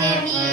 gave me